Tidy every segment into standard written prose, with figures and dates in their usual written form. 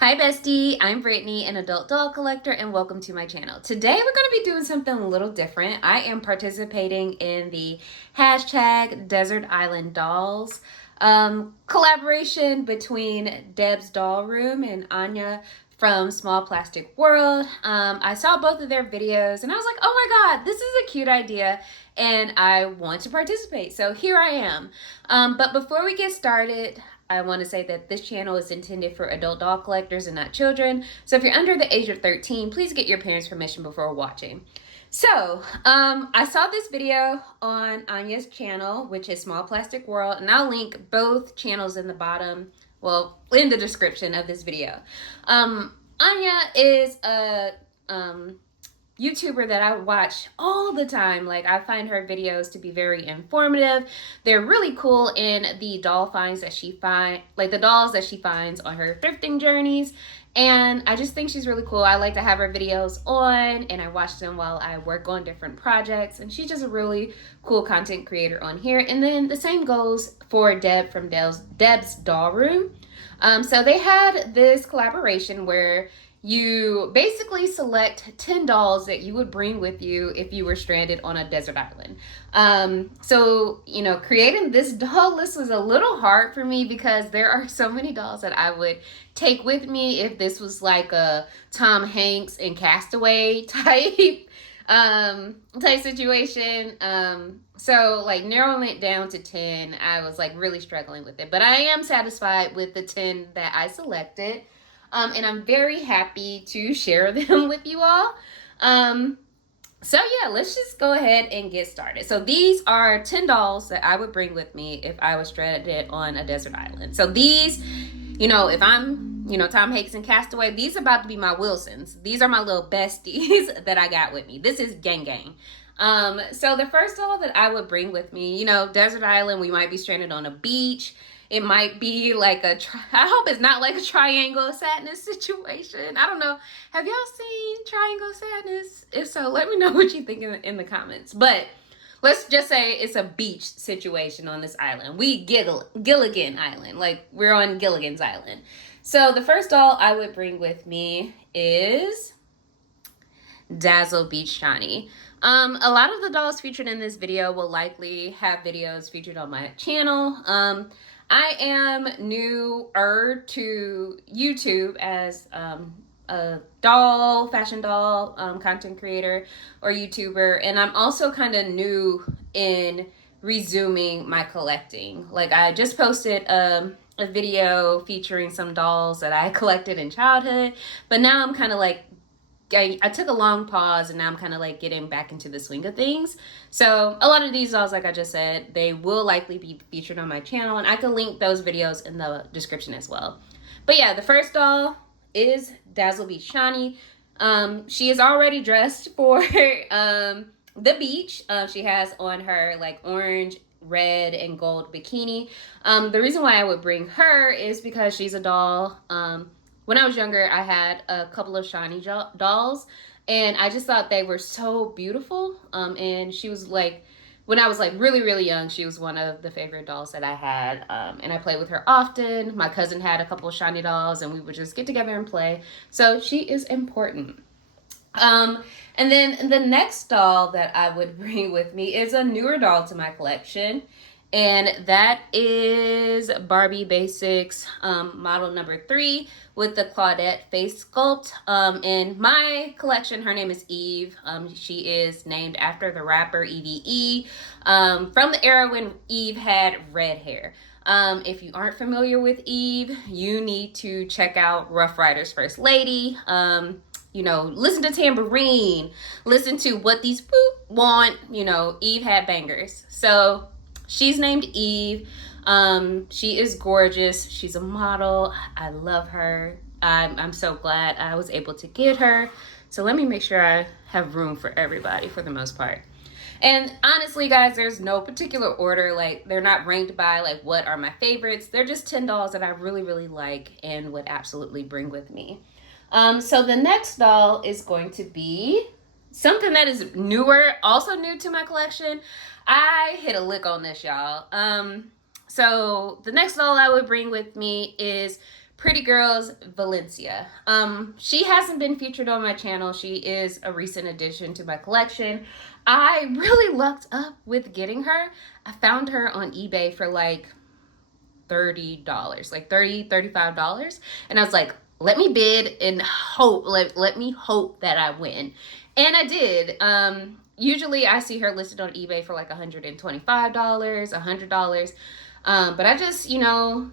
Hi bestie, I'm Brittany, an adult doll collector, and welcome to my channel. Today we're going to be doing something a little different. I am participating in the hashtag Desert Island Dolls collaboration between Deb's Doll Room and Anja from Small Plastic World. I saw both of their videos and I was like, oh my god, this is a cute idea and I want to participate. So here I am. But before we get started, I want to say that this channel is intended for adult doll collectors and not children. So if you're under the age of 13, please get your parents' permission before watching. So, I saw this video on Anja's channel, which is Small Plastic World, and I'll link both channels in the bottom, well, in the description of this video. Anja is a YouTuber that I watch all the time. Like, I find her videos to be very informative. They're really cool in the doll finds that she the dolls that she finds on her thrifting journeys. And I just think she's really cool. I like to have her videos on and I watch them while I work on different projects. And she's just a really cool content creator on here. And then the same goes for Deb from Deb's Doll Room. So they had this collaboration where you basically select 10 dolls that you would bring with you if you were stranded on a desert island. So, creating this doll list was a little hard for me because there are so many dolls that I would take with me if this was like a Tom Hanks and Castaway type situation. So like narrowing it down to 10, I was like really struggling with it, but I am satisfied with the 10 that I selected. And I'm very happy to share them with you all. So yeah, let's just go ahead and get started. So these are 10 dolls that I would bring with me if I was stranded on a desert island. So these, if I'm, Tom Hanks and Castaway, these are about to be my Wilsons. These are my little besties that I got with me. This is gang gang. So the first doll that I would bring with me, desert island, we might be stranded on a beach. It might be like I hope it's not like a Triangle of Sadness situation. I don't know. Have y'all seen Triangle of Sadness? If so, let me know what you think in the comments. But let's just say it's a beach situation on this island. Gilligan Island. Like, we're on Gilligan's Island. So the first doll I would bring with me is Dazzle Beach Shani. A lot of the dolls featured in this video will likely have videos featured on my channel. I am newer to YouTube as a fashion doll content creator or YouTuber, and I'm also kind of new in resuming my collecting. Like, I just posted a video featuring some dolls that I collected in childhood, but now I'm kind of like I took a long pause and now I'm kind of like getting back into the swing of things. So a lot of these dolls, like I just said, they will likely be featured on my channel, and I can link those videos in the description as well. But yeah, the first doll is Dazzle Beach Shani. She is already dressed for the beach. She has on her like orange, red, and gold bikini. The reason why I would bring her is because she's a doll. When I was younger, I had a couple of Shani dolls, and I just thought they were so beautiful. And she was like, when I was like really, really young, she was one of the favorite dolls that I had. And I played with her often. My cousin had a couple of Shani dolls, and we would just get together and play. So she is important. And then the next doll that I would bring with me is a newer doll to my collection. And that is Barbie Basics model number 3 with the Claudette face sculpt. In my collection, her name is Eve. She is named after the rapper Eve from the era when Eve had red hair. If you aren't familiar with Eve, you need to check out Rough Riders First Lady. Listen to Tambourine, listen to What These Boop Want. Eve had bangers. So she's named Eve. She is gorgeous. She's a model. I love her. I'm so glad I was able to get her. So let me make sure I have room for everybody for the most part. And honestly, guys, there's no particular order. Like, they're not ranked by like what are my favorites. They're just 10 dolls that I really, really like and would absolutely bring with me. So the next doll is going to be something that is newer, also new to my collection. I hit a lick on this, y'all. So the next doll I would bring with me is Pretty Girls Valencia. She hasn't been featured on my channel. She is a recent addition to my collection. I really lucked up with getting her. I found her on eBay for like $30, like $35. And I was like, let me bid and hope, let me hope that I win. And I did. Usually I see her listed on eBay for like $125, $100. But I just, you know,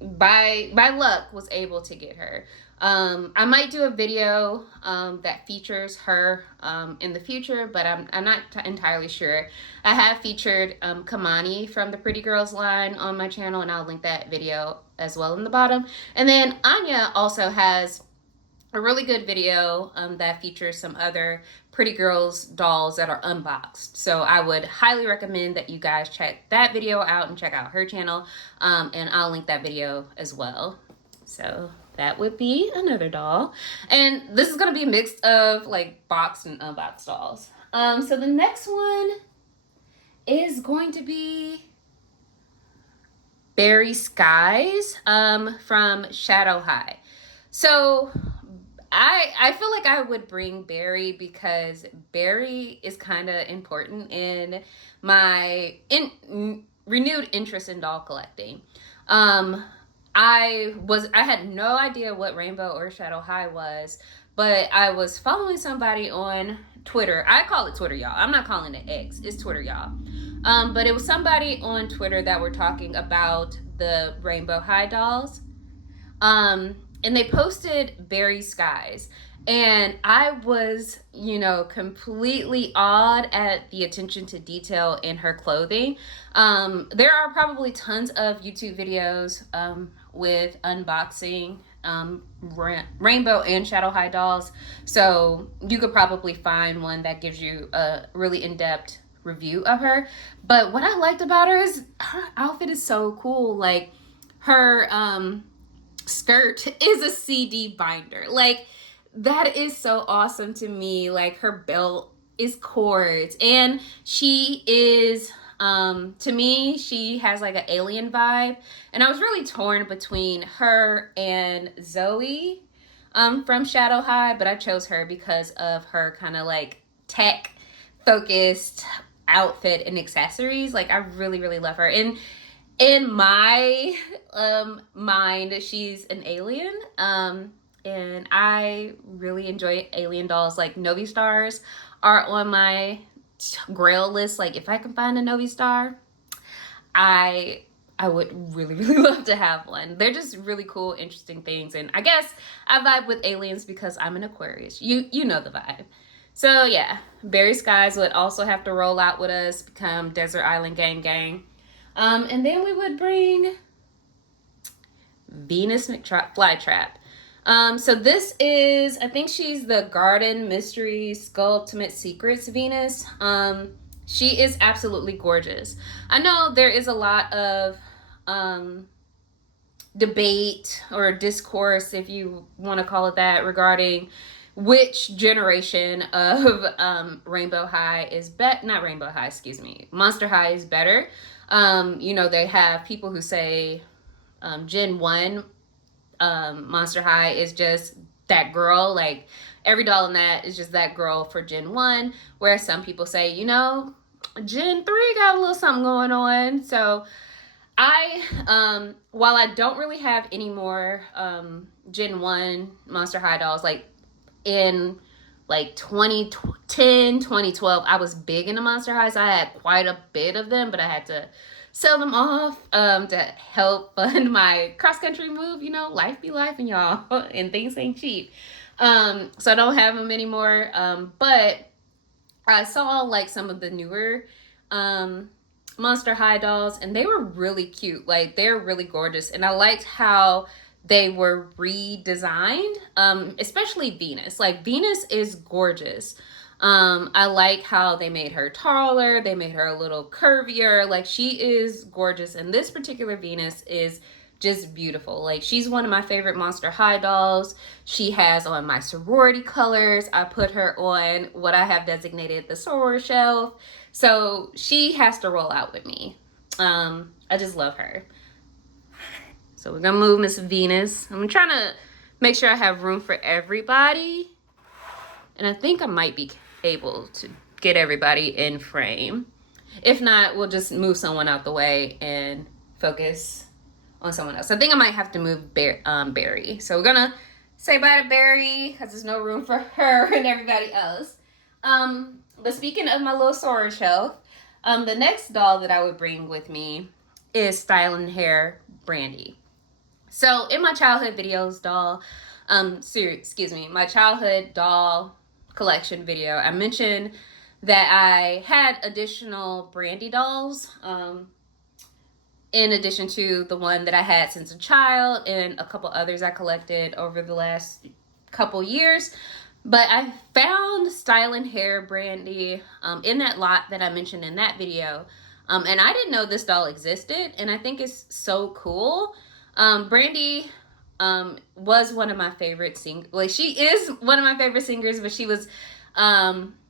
by luck was able to get her. I might do a video that features her in the future, but I'm not entirely sure. I have featured Kamani from the Pretty Girls line on my channel, and I'll link that video as well in the bottom. And then Anja also has a really good video that features some other Pretty Girls dolls that are unboxed. So I would highly recommend that you guys check that video out and check out her channel. And I'll link that video as well. So that would be another doll. And this is going to be a mix of like boxed and unboxed dolls. So the next one is going to be Berry Skies from Shadow High. So I feel like I would bring Barry because Barry is kind of important in my renewed interest in doll collecting. I had no idea what Rainbow or Shadow High was, but I was following somebody on Twitter. I call it Twitter, y'all. I'm not calling it X. It's Twitter, y'all. But it was somebody on Twitter that were talking about the Rainbow High dolls. And they posted Berry Skies. And I was, you know, completely awed at the attention to detail in her clothing. There are probably tons of YouTube videos with unboxing Rainbow and Shadow High dolls. So you could probably find one that gives you a really in-depth review of her. But what I liked about her is her outfit is so cool. Like her skirt is a CD binder. Like that is so awesome to me. Like her belt is cords, and she is to me she has like an alien vibe, and I was really torn between her and Zoe from Shadow High, but I chose her because of her kind of like tech focused outfit and accessories. Like I really love her. And in my mind, she's an alien, and I really enjoy alien dolls. Like Novi Stars are on my grail list. Like if I can find a Novi Star, I would really love to have one. They're just really cool, interesting things. And I guess I vibe with aliens because I'm an Aquarius. You know the vibe. So yeah, Berry Skies would also have to roll out with us, become Desert Island Gang. And then we would bring Venus Flytrap. So this is, I think she's the Garden Mystery Skulltimate Secrets Venus. She is absolutely gorgeous. I know there is a lot of debate or discourse, if you want to call it that, regarding which generation of Rainbow High is not Rainbow High, excuse me, Monster High is better. You know, they have people who say Gen 1 Monster High is just that girl. Like every doll in that is just that girl for Gen 1. Whereas some people say, you know, Gen 3 got a little something going on. So I, while I don't really have any more Gen 1 Monster High dolls, like in like 2010, 2012, I was big into Monster Highs. I had quite a bit of them, but I had to sell them off to help fund my cross-country move. You know, life be life, and y'all, and things ain't cheap. So I don't have them anymore. But I saw like some of the newer Monster High dolls, and they were really cute. Like they're really gorgeous, and I liked how they were redesigned, especially Venus. Like Venus is gorgeous. I like how they made her taller. They made her a little curvier. Like she is gorgeous. And this particular Venus is just beautiful. Like she's one of my favorite Monster High dolls. She has on my sorority colors. I put her on what I have designated the soror shelf. So she has to roll out with me. I just love her. So we're gonna move Miss Venus. I'm trying to make sure I have room for everybody. And I think I might be able to get everybody in frame. If not, we'll just move someone out the way and focus on someone else. I think I might have to move Barry. So we're gonna say bye to Barry because there's no room for her and everybody else. But speaking of my little storage shelf, the next doll that I would bring with me is Style and Hair Brandy. So in my childhood videos my childhood doll collection video, I mentioned that I had additional Brandy dolls, in addition to the one that I had since a child and a couple others I collected over the last couple years. But I found Style and Hair Brandy in that lot that I mentioned in that video. And I didn't know this doll existed, and I think it's so cool. Brandy was one of my favorite singers. Like, she is one of my favorite singers, but she was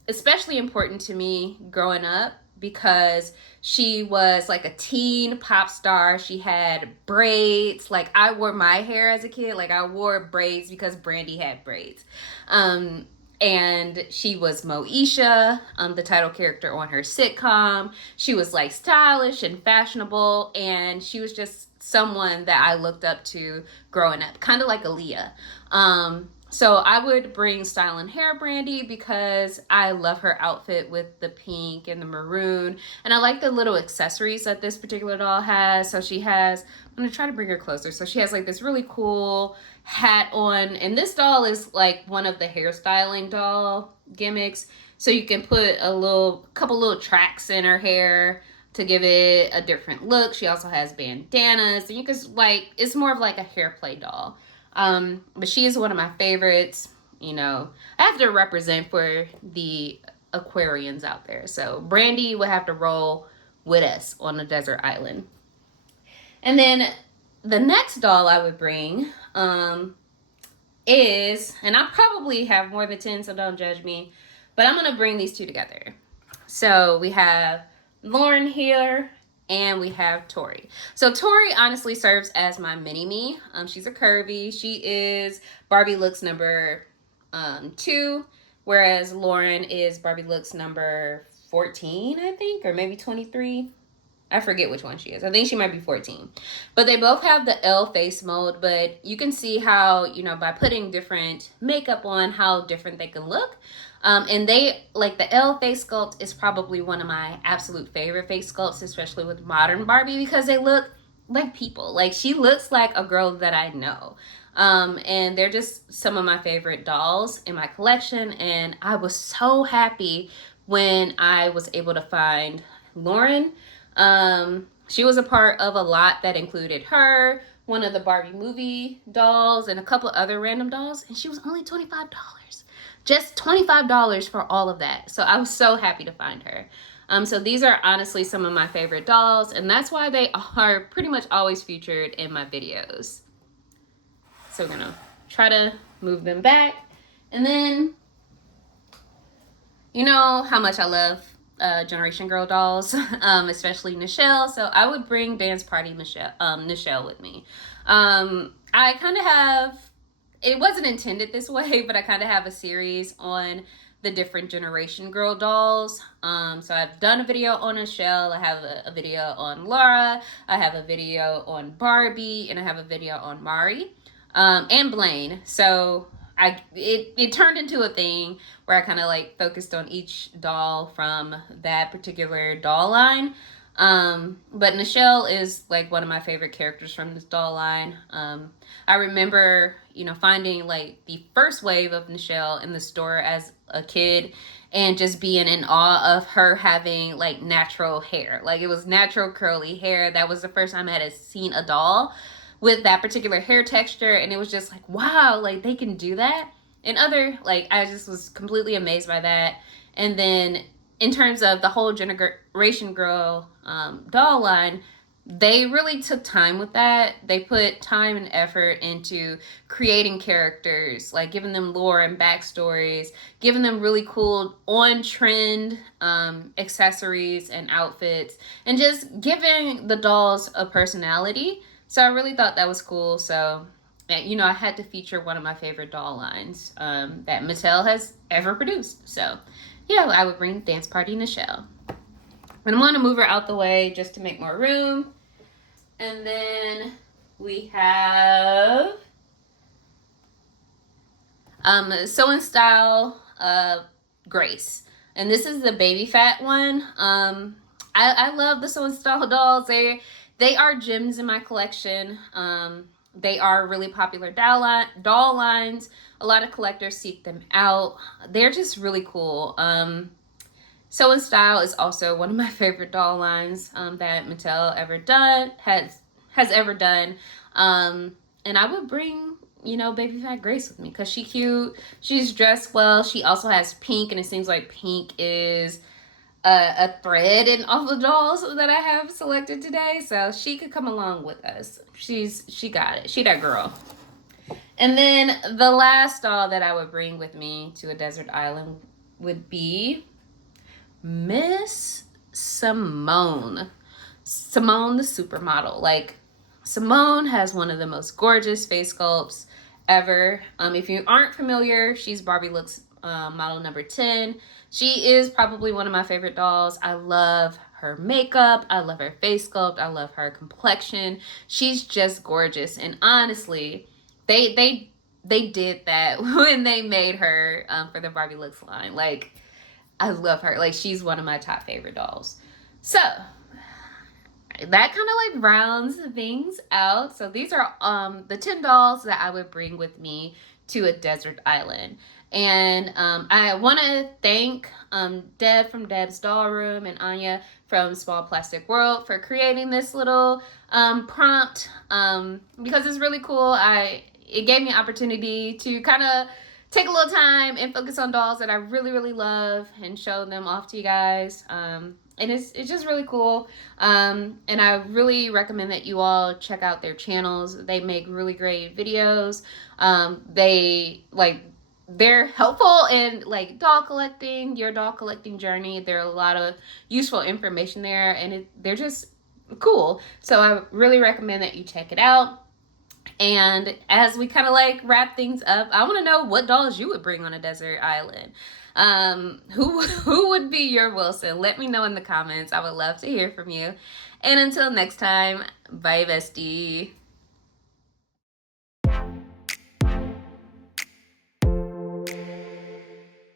especially important to me growing up because she was like a teen pop star. She had braids. Like, I wore my hair as a kid. Like, I wore braids because Brandy had braids. And she was Moesha, the title character on her sitcom. She was like stylish and fashionable, and she was just someone that I looked up to growing up, kind of like Aaliyah. So I would bring Style and Hair Brandy because I love her outfit with the pink and the maroon, and I like the little accessories that this particular doll has. So she has, I'm gonna try to bring her closer. So she has like this really cool hat on, and this doll is like one of the hairstyling doll gimmicks. So you can put couple little tracks in her hair to give it a different look. She also has bandanas, and you can it's more of like a hair play doll. But she is one of my favorites. You know, I have to represent for the Aquarians out there. So Brandy would have to roll with us on a desert island. And then the next doll I would bring is, and I probably have more than 10, so don't judge me, but I'm going to bring these two together. So we have Lauren here, and we have Tori. So Tori honestly serves as my mini-me. She's a curvy. She is Barbie Looks number 2, whereas Lauren is Barbie Looks number 14, I think, or maybe 23. I forget which one she is. I think she might be 14. But they both have the L face mold, but you can see how, you know, by putting different makeup on, how different they can look. And they, like, the L face sculpt is probably one of my absolute favorite face sculpts, especially with modern Barbie, because they look like people. Like, she looks like a girl that I know. And they're just some of my favorite dolls in my collection. And I was so happy when I was able to find Lauren. She was a part of a lot that included her, one of the Barbie movie dolls, and a couple other random dolls, and she was only $25. Just $25 for all of that. So I was so happy to find her. So these are honestly some of my favorite dolls, and that's why they are pretty much always featured in my videos. So we're gonna try to move them back. And then, you know how much I love Generation Girl dolls, especially Nichelle. So I would bring Dance Party Nichelle with me. I kind of have, it wasn't intended this way, but I kind of have a series on the different Generation Girl dolls. So I've done a video on Nichelle, I have a video on Laura, I have a video on Barbie, and I have a video on Mari, and Blaine. So it turned into a thing where I kind of like focused on each doll from that particular doll line. But Nichelle is like one of my favorite characters from this doll line. I remember, you know, finding like the first wave of Nichelle in the store as a kid and just being in awe of her having like natural hair. Like, it was natural curly hair. That was the first time I had seen a doll with that particular hair texture, and it was just like, wow, like they can do that. And I just was completely amazed by that. And then in terms of the whole Generation Girl doll line, they really took time with that. They put time and effort into creating characters, like giving them lore and backstories, giving them really cool on-trend accessories and outfits, and just giving the dolls a personality. So I really thought that was cool. So, you know, I had to feature one of my favorite doll lines that Mattel has ever produced. So, yeah, I would bring Dance Party Nichelle. And I'm going to move her out the way just to make more room. And then we have Sew and Style Grace. And this is the baby fat one. I love the Sew and Style dolls. They are gems in my collection. They are really popular doll lines. A lot of collectors seek them out. They're just really cool. Sew and Style is also one of my favorite doll lines that Mattel has ever done. And I would bring, you know, baby fat Grace with me because she's cute. She's dressed well. She also has pink, and it seems like pink is a thread in all the dolls that I have selected today. So she could come along with us. She got it. She that girl. And then the last doll that I would bring with me to a desert island would be Miss Simone. Simone the supermodel. Like, Simone has one of the most gorgeous face sculpts ever. If you aren't familiar, she's Barbie Looks model number 10. She is probably one of my favorite dolls. I love her makeup. I love her face sculpt. I love her complexion. She's just gorgeous. And honestly, they did that when they made her for the Barbie Looks line. Like, I love her. Like, she's one of my top favorite dolls. So that kind of like rounds things out. So these are the 10 dolls that I would bring with me to a desert island. And I want to thank Deb from Deb's Doll Room and Anja from Small Plastic World for creating this little prompt because it's really cool. It gave me an opportunity to kind of take a little time and focus on dolls that I really, really love and show them off to you guys. And it's just really cool. And I really recommend that you all check out their channels. They make really great videos. They're helpful in like doll collecting, your doll collecting journey. There are a lot of useful information there, and they're just cool. So I really recommend that you check it out. And as we kind of like wrap things up, I want to know what dolls you would bring on a desert island. Who would be your Wilson? Let me know in the comments. I would love to hear from you. And until next time, bye bestie.